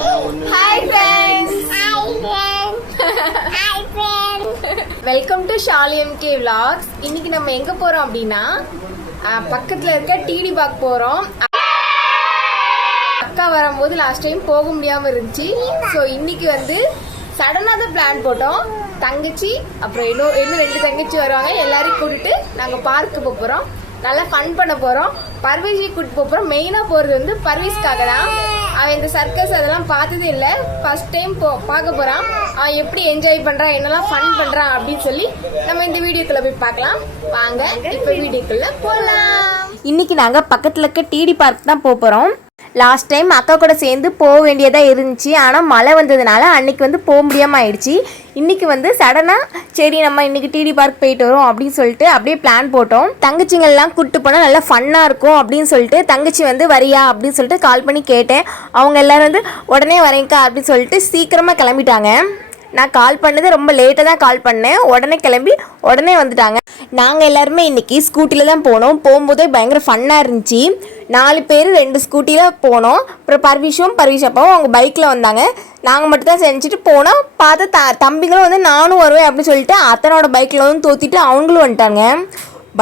Hi friends. Welcome to Shali MK Vlogs. இன்னைக்கு நம்ம எங்க போறோம் அப்படினா பக்கத்துல இருக்க டிடி பார்க் போறோம். அக்கா வரும்போது லாஸ்ட் டைம் போக முடியாம இருந்துச்சு. சோ இன்னைக்கு வந்து சடனா தான் பிளான் போட்டோம். தங்கச்சி அப்புறம் இன்னும் 2 தங்கச்சி வருவாங்க. எல்லாரையும் கூட்டிட்டு நாங்க பார்க்கு போறோம். நல்லா ஃபன் பண்ண போறோம். பர்வீஸை கூட்டிட்டு போறோம். மெயினா போறது வந்து பர்வீஸ்க்காக தான். அவன் இந்த சர்க்கஸ் அதெல்லாம் பார்த்ததே இல்லை. ஃபர்ஸ்ட் டைம் பார்க்க போறான். அவன் எப்படி என்ஜாய் பண்றான், என்னெல்லாம் ஃபன் பண்றான் அப்படின்னு சொல்லி நம்ம இந்த வீடியோக்குள்ள போய் பார்க்கலாம். வாங்க இப்போ வீடியோக்குள்ள போகலாம். இன்னைக்கு நாங்க பக்கத்துல இருக்க டிடி பார்க் தான் போறோம். லாஸ்ட் டைம் அக்கா கூட சேர்ந்து போக வேண்டியதாக இருந்துச்சு. ஆனால் மழை வந்ததுனால அன்னைக்கு வந்து போக முடியாமல் ஆயிடுச்சு. இன்றைக்கி வந்து சடனாக சரி நம்ம இன்றைக்கி டிடி பார்க் போயிட்டு வரோம் அப்படின்னு சொல்லிட்டு அப்படியே பிளான் போட்டோம். தங்கச்சிங்கள்லாம் கூப்பிட்டு போனால் நல்லா ஃபன்னாக இருக்கும் அப்படின்னு சொல்லிட்டு தங்கச்சி வந்து வரியா அப்படின்னு சொல்லிட்டு கால் பண்ணி கேட்டேன். அவங்க எல்லோரும் வந்து உடனே வரேங்க்கா அப்படின்னு சொல்லிட்டு சீக்கிரமாக கிளம்பிட்டாங்க. நான் கால் பண்ணது ரொம்ப லேட்டாக தான் கால் பண்ணேன். உடனே கிளம்பி உடனே வந்துட்டாங்க. நாங்கள் எல்லாருமே இன்றைக்கி ஸ்கூட்டியில் தான் போனோம். போகும்போதே பயங்கர ஃபன்னாக இருந்துச்சு. 4 பேர் 2 ஸ்கூட்டியில் போனோம். அப்புறம் பர்வீஷ் அப்பாவும் அவங்க பைக்கில் வந்தாங்க. நாங்கள் மட்டும் தான் செஞ்சுட்டு போனோம். பார்த்தா தம்பிகளும் வந்து நானும் வருவேன் அப்படின்னு சொல்லிட்டு அத்தனோட பைக்கில் வந்து தோற்றிட்டு அவங்களும் வந்துட்டாங்க.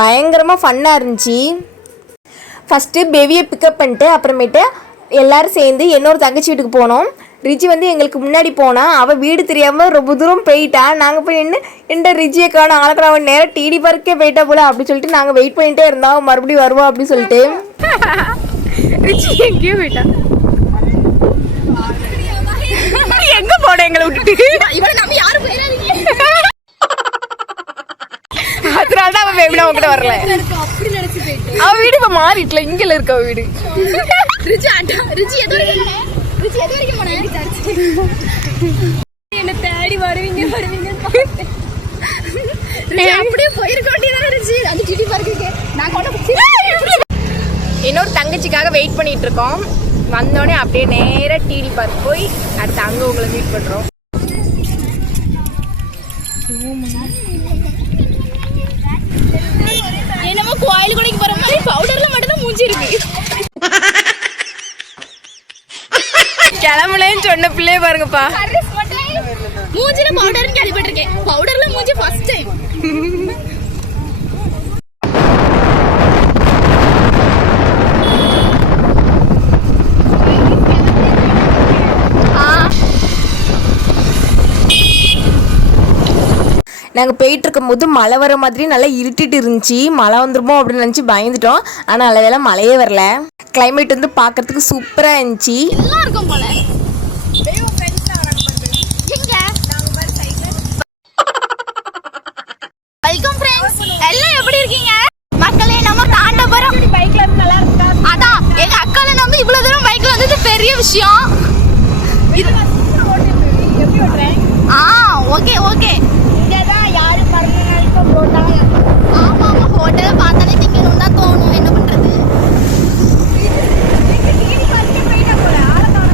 பயங்கரமாக ஃபன்னாக இருந்துச்சு. ஃபஸ்ட்டு பெவியை பிக்கப் பண்ணிட்டு அப்புறமேட்டு எல்லோரும் சேர்ந்து என்னோட தங்கச்சி வீட்டுக்கு போனோம். ரிஜி வந்து எங்களுக்கு முன்னாடி போனால் அவள் வீடு தெரியாமல் ரொம்ப தூரம் போயிட்டா. நாங்கள் போய் நின்று எந்த ரிஜியை காணும் ஆளுக்கிற அவன் நேரம் டிடி பார்க்கே போயிட்டா போல அப்படின்னு சொல்லிட்டு நாங்கள் வெயிட் பண்ணிகிட்டே இருந்தோம். மறுபடியும் வருவோம் அப்படின்னு சொல்லிட்டு ரிஜி எங்கேயோ போயிட்டா. எங்கே போட எங்களை விட்டுட்டு நம்ம யாரும் அதனால தான் அவன் வேணும் அவங்ககிட்ட வரல. அவன் வீடு இப்போ மாறிட்டல. இங்கே இருக்க அவ வீடு. என்ன தேடி வருவீங்க அப்படியே போயிருக்க இன்னொரு தங்கச்சிக்காக வெயிட் பண்ணிட்டு இருக்கோம். வந்தோடனே அப்படியே நேரா டிடி பார்க் போய் அடுத்து அங்க உங்களை மீட் பண்றோம். என்னமோ கோயில் கொடைக்கு போற மாதிரி பவுடர்ல மட்டும் தான் மூஞ்சி இருக்கு. கிளம்புலேன்னு சொன்ன பிள்ளைய பாருங்கப்பா. மூஞ்சில பவுடர்னு கேள்விப்பட்டிருக்கேன். பவுடர்ல மூஞ்சி ஃபர்ஸ்ட் டைம். நாங்கள் போயிட்டு இருக்கும் போது மழை வர மாதிரி நல்லா இருட்டிட்டு இருந்துச்சு. மழை வந்துருமோ அப்படின்னு நினச்சி பயந்துட்டோம். ஆனால் நல்ல வேளை மழையே வரல. கிளைமேட் வந்து பார்க்கறதுக்கு சூப்பராக இருந்துச்சு. எல்லாம் இருக்கும் போல. எல்லாம் எப்படி இருக்கீங்க மக்களே? நம்ம தாண்ட போறோம். பைக்ல இருந்து நல்லா இருக்கா? அதான் எங்க அக்கால நம்ம இவ்வளவு தூரம் பைக்ல வந்தது பெரிய விஷயம். எப்படி ஓட்றேன்? Okay okay. இங்கதான் யாரு பர்மனன்ட்டா போட்டாங்க. ஆமா ஆமா, ஹோட்டல பார்த்தாலே திங்கணும் தான் தோணும். என்ன பண்றது?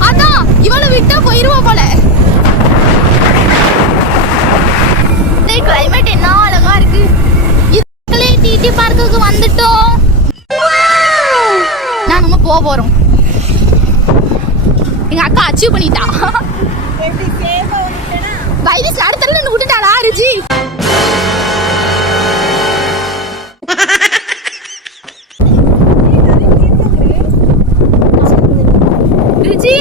அதான் இவள விட்டா போயிருவா போல. கிளைமேட் என்ன அழகா இருக்கு. இதுல டிடி பார்க்குக்கு வந்துட்டோம். நான் நம்ம போறோம். எங்க அக்கா அச்சீவ் பண்ணிட்டா. எப்படி சேஃபா வந்துட்டேனா? பைபிஸ் அடுத்தல நின்னு விட்டுட்டாளா ரிஜி? ரிஜி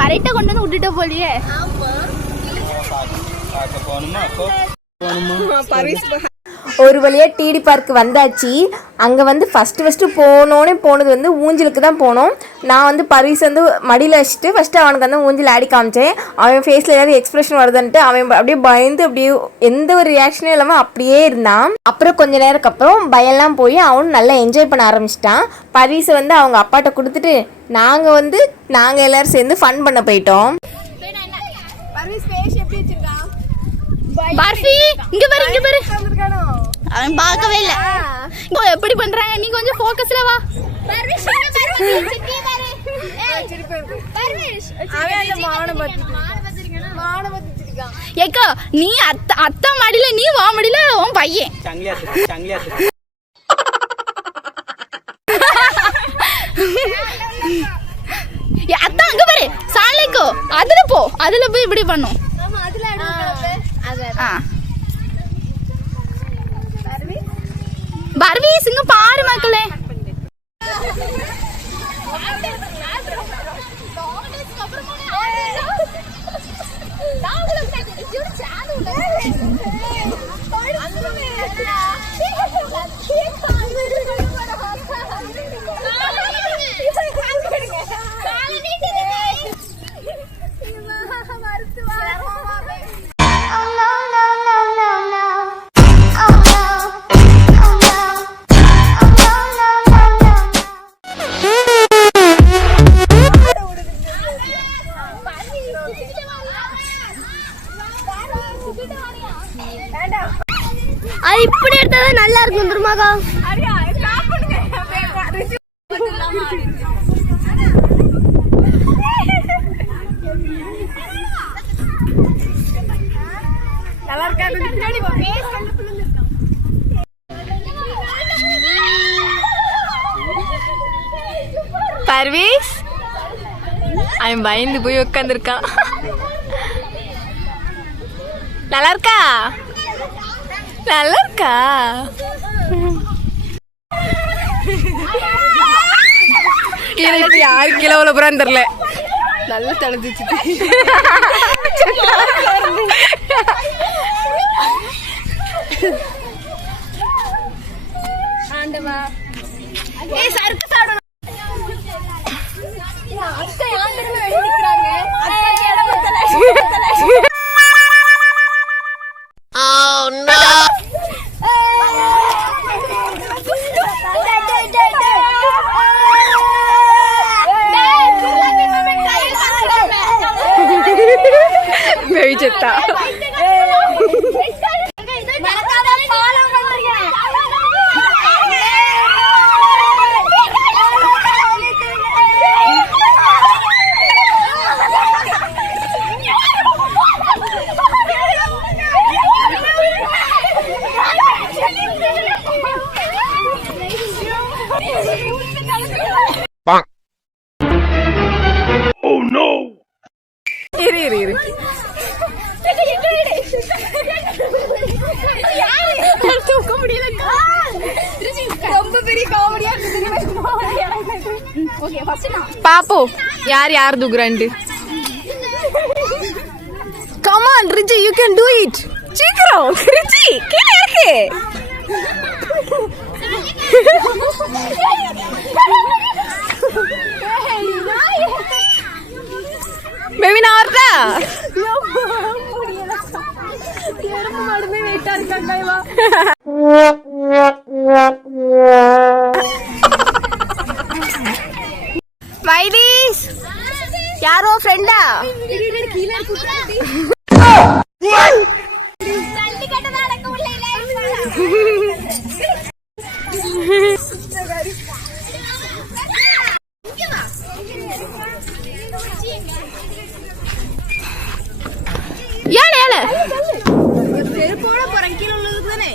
கரெக்டா கொண்டு வந்து விட்டுட்ட போலியே. ஆமா. ஒரு வழியா டிடி பார்க் வந்தாச்சு. அங்கே வந்து ஃபஸ்ட்டு போனது வந்து ஊஞ்சலுக்கு தான் போனோம். நான் வந்து பர்வீஸ் வந்து மடியில் வச்சுட்டு ஃபஸ்ட்டு அவனுக்கு வந்து ஊஞ்சல் ஆடி காமிச்சேன். அவன் ஃபேஸில் ஏதாவது எக்ஸ்பிரஷன் வருதுன்ட்டு அவன் அப்படியே பயந்து அப்படியே எந்த ஒரு ரியாக்ஷனும் இல்லாமல் அப்படியே இருந்தான். அப்புறம் கொஞ்ச நேரத்துக்கு அப்புறம் பயம்லாம் போய் அவனும் நல்லா என்ஜாய் பண்ண ஆரம்பிச்சிட்டான். பர்வீஸை வந்து அவங்க அப்பாட்ட கொடுத்துட்டு நாங்கள் எல்லோரும் சேர்ந்து ஃபன் பண்ண போயிட்டோம். பர்ஃபி இங்க பாரு அவன் பார்க்கவே இல்ல. எப்படி பண்றாங்க? நீ கொஞ்சம் ஃபோக்கஸ்ல வா. பர்வீஷ் ஏக்கா நீ அத்தா மடியில நீ வா மடியில உன் பையன் அத்தா அங்க பாரு சாலைக்கோ அதுல போய் இப்படி பண்ணும். பர்வீஸ் இங்க பாரு மக்களே. அது இப்படி எடுத்தாதான் நல்லா இருக்கும் திருமாக்கா. நல்லா இருக்கா? பர்வீஸ் அவன் பயந்து போய் உட்காந்துருக்கான். நல்லா இருக்கா? நல்லா இருக்கா? யாரு கீழே உள்ள புறான்னு தெரியல. நல்லா தழுந்துச்சு. ஆண்டவா சறுக்கு சாப்பிடணும். Oh no! Very jetta. Oh no! Iri. பாப்போ யார் தூக்குறான்ட்டு. Come on Riji, you can do it. சீக்கிரம் Riji கீழே இருக்கு. பேபி நான் வரட்டா? எறும்பு மாடுமே வெயிட்டா இருக்காங்க இவா. வைதீஸ் யாரோ ஃப்ரெண்டா? கீழே குட்டி தள்ளி கட்ட நடக்க முடியல. ஏல செருப்போட போறேன் கீழே உள்ளதுக்கு தானே.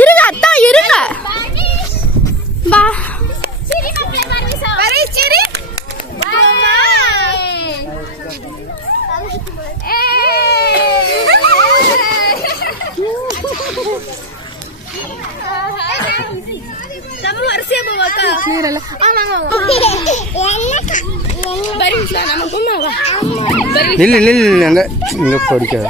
இருங்க அத்தா இருங்க. பா சிரி மக்களே பர்வீசா. வரே சிரி. மாமா. நம்ம வரிசையா போவாக்கா. நேரல. ஆமாங்க. பர்வீசா நம்ம போமாவா? நில்லு அங்க இங்க படிக்காத.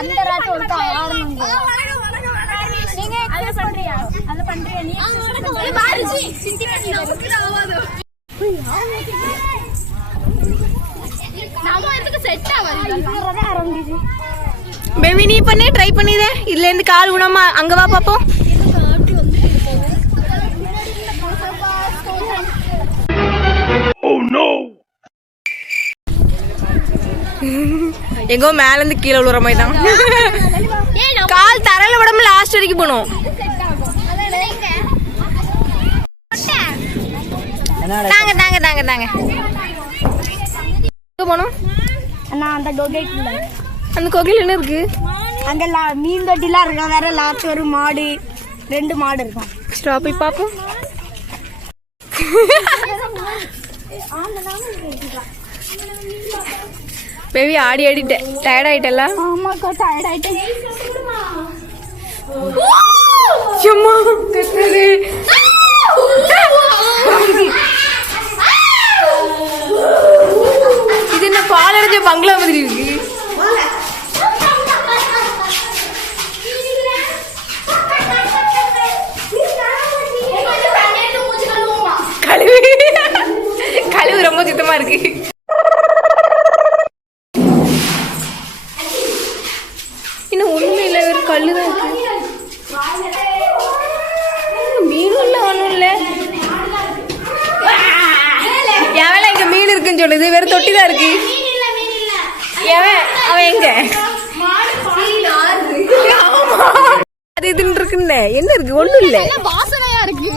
அந்த ராட்டு ஒருத்தா ஆடணுங்க. நீங்க அத பண்றியா? அத பண்றியா நீ? ஏய் பாருஜி சிந்திமணி நமக்கு ஆவாது. நாம இதுக்கு செட் ஆவாது. இதுறதே ஆரம்பிச்சு. பேபி நீ பண்ணே ட்ரை பண்ணிதே. இதுல இருந்து கால் உணமா அங்க வா பாப்போம். Oh no. எங்கோ மேல இருந்து கீழே விழுற மாதிரி தான். கால் தரையில விடாம லாஸ்ட் வரைக்கும் போகணும். தாங்க தாங்க தாங்க தாங்க போனோம். நான் அந்த கோகைக்குள்ள அந்த கோகையில் என்ன இருக்கு? அங்க மீன் தொட்டிலாம் இருக்கா. வேற லாஸ்ட் ஒரு மாடு 2 மாடு இருக்கும். ஸ்டாப் போய் பாப்போம். பேபி ஆடி ஆடிட்ட டயர்ட் ஆயிட்டல. ஆமாக்கா டயர்ட் ஆயிட்டேன். அம்மா கத்துது. இது என்ன பாலடைஞ்ச பங்களா மாதிரி இருக்கு. கழுவு கழுவு ரொம்ப சுத்தமா இருக்கு. இன்னும் ஒண்ணுமே இல்ல, வெறும் கல்லுதான் இருக்கு. மீனும் இல்ல ஒண்ணும் இல்ல. எவன் இங்க மீன் இருக்குன்னு சொல்லுது, வெறும் தொட்டிதான் இருக்கு. எவன் அவன் எங்க அது இதுன்னு இருக்குன்னு என்ன இருக்கு? ஒண்ணும் இல்ல. வாசனையா இருக்கு.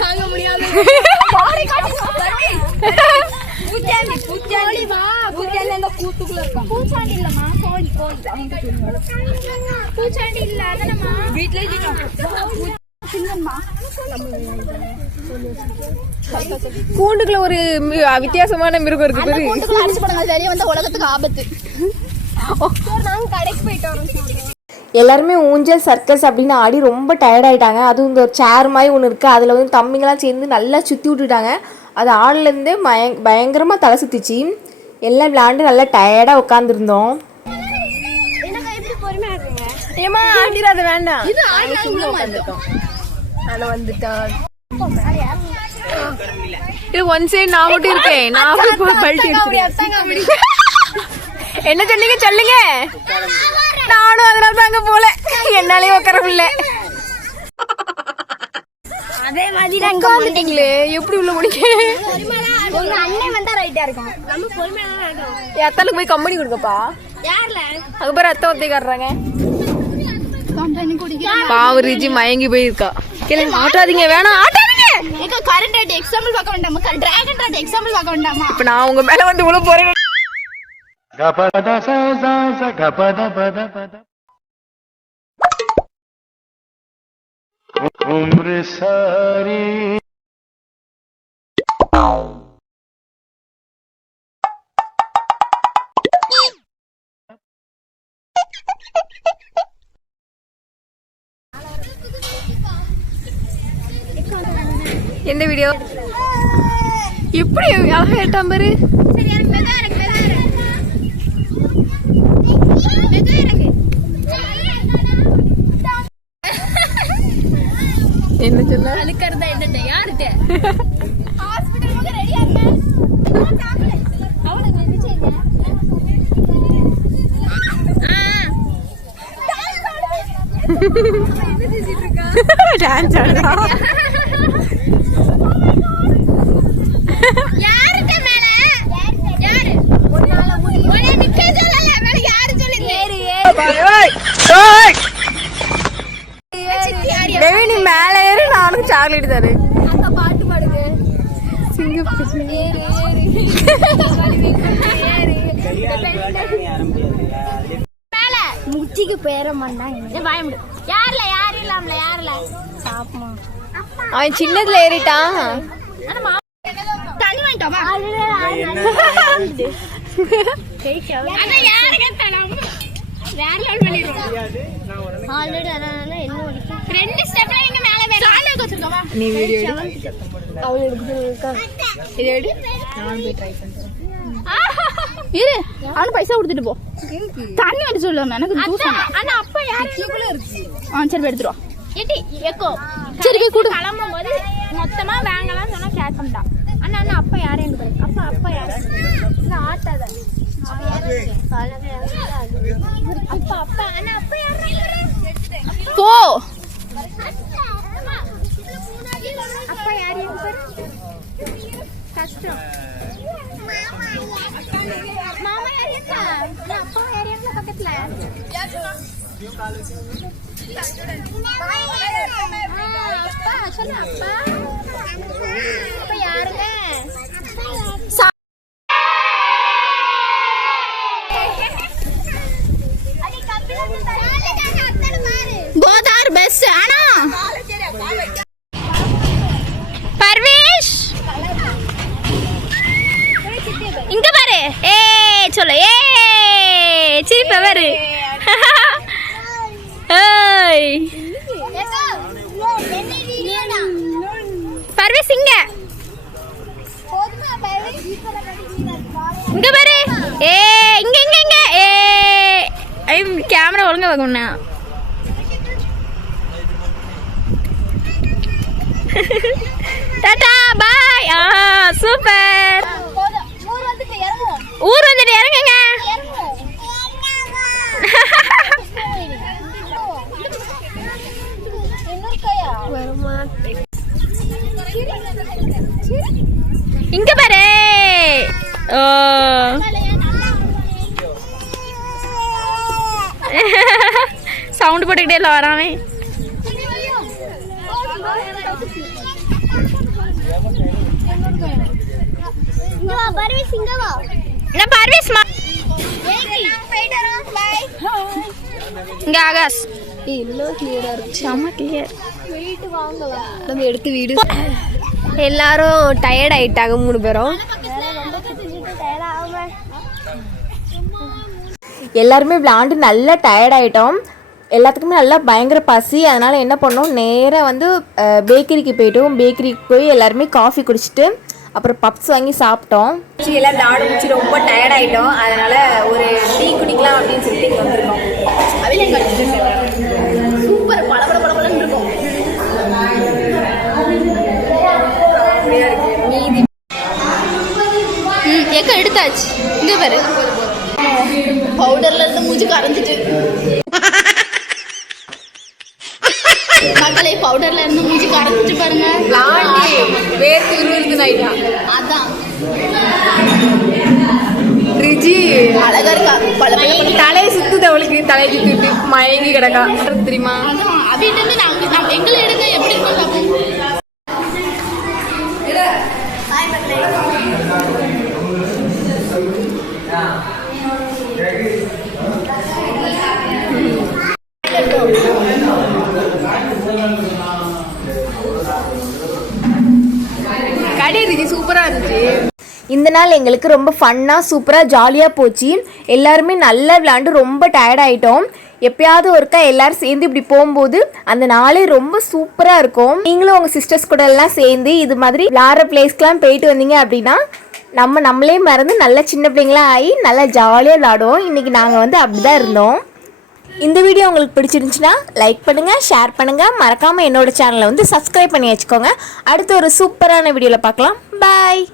தாங்க முடியாது. பூச்சாண்டி இல்லம்மா, கோழி கோழி. பூச்சாண்டி இல்ல அதனமா வீட்ல கூண்டுக்குள்ள ஒரு வித்தியாசமான மிருகம் இருக்கு. கூண்டுக்குள்ள அடிச்சு போனாங்க. வெளியே வந்தா உலகத்துக்கு ஆபத்து. நாங்க கடைக்கு போயிட்டு வரோம். எல்லாருமே ஊஞ்சல் சர்க்கஸ் அப்படின்னு ஆடி ரொம்ப டயர்ட் ஆகிட்டாங்க. அதுவும் இந்த ஒரு சேர் மாதிரி ஒன்று இருக்குது, அதில் வந்து தம்பிங்களாம் சேர்ந்து நல்லா சுற்றி விட்டுட்டாங்க. அது ஆள்லேருந்தே பயங்கரமாக தலை சுற்றிச்சு. எல்லாம் விளையாண்டு நல்லா டயர்டாக உட்காந்துருந்தோம். ஏமா ஆடிடாத வேண்டாம். இது ஒன் சைடு நான் மட்டும் இருக்கேன். நான் பல்ட்டி என்ன சொன்னீங்க சொல்லுங்க. நானும் அதனால தாங்க போல, என்னாலே உட்காரவில்ல. அதே மாதிரி உட்காந்துட்டீங்களே, எப்படி உள்ள முடிக்க? உங்க அண்ணன் வந்தா ரைட்டா இருக்கும். நம்ம பொறுமையா தான் ஆடுறோம். எத்தாளுக்கு போய் கம்பெனி கொடுங்கப்பா. யார்ல அதுக்கப்புறம் ரத்தம் ஒத்தி காட்டுறாங்க. கம்பெனி குடிக்க பாவரிஜி மயங்கி போயிருக்கா. ஆட்டாதீங்க, வேணாம் ஆட்டாதீங்க. ஏக கரண்ட் ரேட் எக்ஸாம்பிள் பார்க்க வேண்டாமா? டிராகன் ரேட் எக்ஸாம்பிள் பார்க்க வேண்டாமா? இப்ப நான் உங்க மேல வந்து உள்ள போறேன். गपदा सा सा सा गपदा पदा पदा उम्र सारी எந்த வீடியோ எப்படி அழகா ஏட்டாம் பாரு. சரி எனக்கு மெதா இருக்கு. மெதா இருக்கு. என்ன சொல்ல? அழுக்கறதா என்னடா யாருக்கு? ஹாஸ்பிடல் போக ரெடியா இருக்க. அவளை நினைச்சீங்க. டான்ஸ் ஆடுறா. யாருக்கு மேல? யாரு? ஒண்ணே நிக்க சொல்லல. மேல யாரு சொல்லுங்க? ஏறு தேவி நீ மேல ஏறு, நான் உனக்கு சாக்லேட் தரு. அக்கா பாட்டு பாடுங்க. சிங்கப்பூர் ஏறு மேல முச்சிக்கு பேர மாட்டாங்க. வாய முடி. யார்ல யாரு ஏறிக்கலாம்ல யாருல சாப்பிடுமா அவன் சின்னதுல ஏறிட்டான். தண்ணி வேண்டாமா அதான் யாரு கேட்டாலும் வேற லெவல் பண்ணிடுறோம் ஆல்ரெடி அதனால என்ன வலிக்கும் ரெண்டு ஸ்டெப்ல நீங்க மேலே வேற சாலே வச்சிருக்கவா நீ வீடியோ எடு. அவளை எடுத்துக்கா. இது எடு. நான் போய் ட்ரை பண்றேன். இரு அவன் பைசா கொடுத்துட்டு போ. தண்ணி எடுத்து சொல்லுங்க எனக்கு ஜூஸ் அண்ணா அப்பா யார் கீழ இருக்கு. சரி போய் எடுத்துறோம். ஏடி எக்கோ சரி போய் கூடு. கிளம்பும்போது மொத்தமா வாங்கலாம் சொன்னா கேட்கண்டா. அண்ணா அண்ணா அப்பா யாரே எனக்கு பாரு. அப்பா யாரு? இந்த ஆட்டாத. அப்பா அண்ணா அப்பா யாரு? போ. அப்பா யாரு எனக்கு பாரு. கஷ்டம். மாமா யாரியா? நான் அப்பா யாரியா பக்கத்துல. அப்பா சொல்லு அப்பா. அப்பா யாருங்க? both are best ana parvesh இங்க பாரு சொல்லு சிரிப்ப பாரு ஏய் பர்வேஸ் இங்க பாரு இங்க இங்க இங்க கேமரா ஒழுங்கா வைக்கணும்னா டாடா பாய் சூப்பர் ஊர் வந்துட்டு இறங்குங்க இங்க பாரு சவுண்ட் போட்டுக்கிட்டே இல்லை வரானே இங்க ஆகாஷ் நம்ம எடுத்து வீடு. எல்லாரும் டயர்ட் ஆயிட்டாங்க 3 பேரும். எல்லாருமே விளாண்டு நல்லா டயர்ட் ஆயிட்டோம். எல்லாத்துக்குமே நல்லா பயங்கர பசி. அதனால் என்ன பண்ணோம், நேராக வந்து பேக்கரிக்கு போயிட்டோம். பேக்கரிக்கு போய் எல்லாருமே காஃபி குடிச்சிட்டு அப்புறம் பப்ஸ் வாங்கி சாப்பிட்டோம். எல்லாம் விளாட முடிச்சு ரொம்ப டயர்ட் ஆகிட்டோம். அதனால் ஒரு டீ குடிக்கலாம் அப்படின்னு சொல்லிட்டு இங்கே வந்திருக்கோம். சூப்பர் பளபளன்னு இருக்கும். மீதி எக்க எடுத்தாச்சு. இங்க பாரு பவுடர்ல இருந்து மூஞ்சி கரைஞ்சிட்டு மக்களை பவுடர்ல இருந்து மூஞ்சி கரைஞ்சிட்டு பாருங்க. வேர்த்து உருவதுக்கு ஆயிட்டா. அதான் ரிஜி அழகா இருக்கா. தலையை சுத்துது. அவளுக்கு தலையை சுத்திட்டு மயங்கி கிடக்கா தெரியுமா. அவிட்டு இருந்து நாங்க எங்களை எடுங்க எப்படி இருக்கும். கடை இருக்கு, சூப்பரா இருந்துச்சு. இந்த நாள் எங்களுக்கு ரொம்ப ஃபன்னாக சூப்பராக ஜாலியாக போச்சு. எல்லாருமே நல்லா விளாண்டு ரொம்ப டயர்ட் ஆகிட்டோம். எப்பயாவது ஒருக்கா எல்லோரும் சேர்ந்து இப்படி போகும்போது அந்த நாளே ரொம்ப சூப்பராக இருக்கும். நீங்களும் உங்கள் சிஸ்டர்ஸ் கூட எல்லாம் சேர்ந்து இது மாதிரி விளாட்ற பிளேஸ்க்கெலாம் போயிட்டு வந்தீங்க அப்படின்னா நம்மளே மறந்து நல்ல சின்ன பிள்ளைங்களாம் ஆகி நல்லா ஜாலியாக விளாடுவோம். இன்றைக்கி நாங்கள் வந்து அப்படி தான் இருந்தோம். இந்த வீடியோ உங்களுக்கு பிடிச்சிருந்துச்சுன்னா லைக் பண்ணுங்கள், ஷேர் பண்ணுங்கள், மறக்காமல் என்னோட சேனலை வந்து சப்ஸ்கிரைப் பண்ணி வச்சுக்கோங்க. அடுத்து ஒரு சூப்பரான வீடியோவில் பார்க்கலாம். பாய்.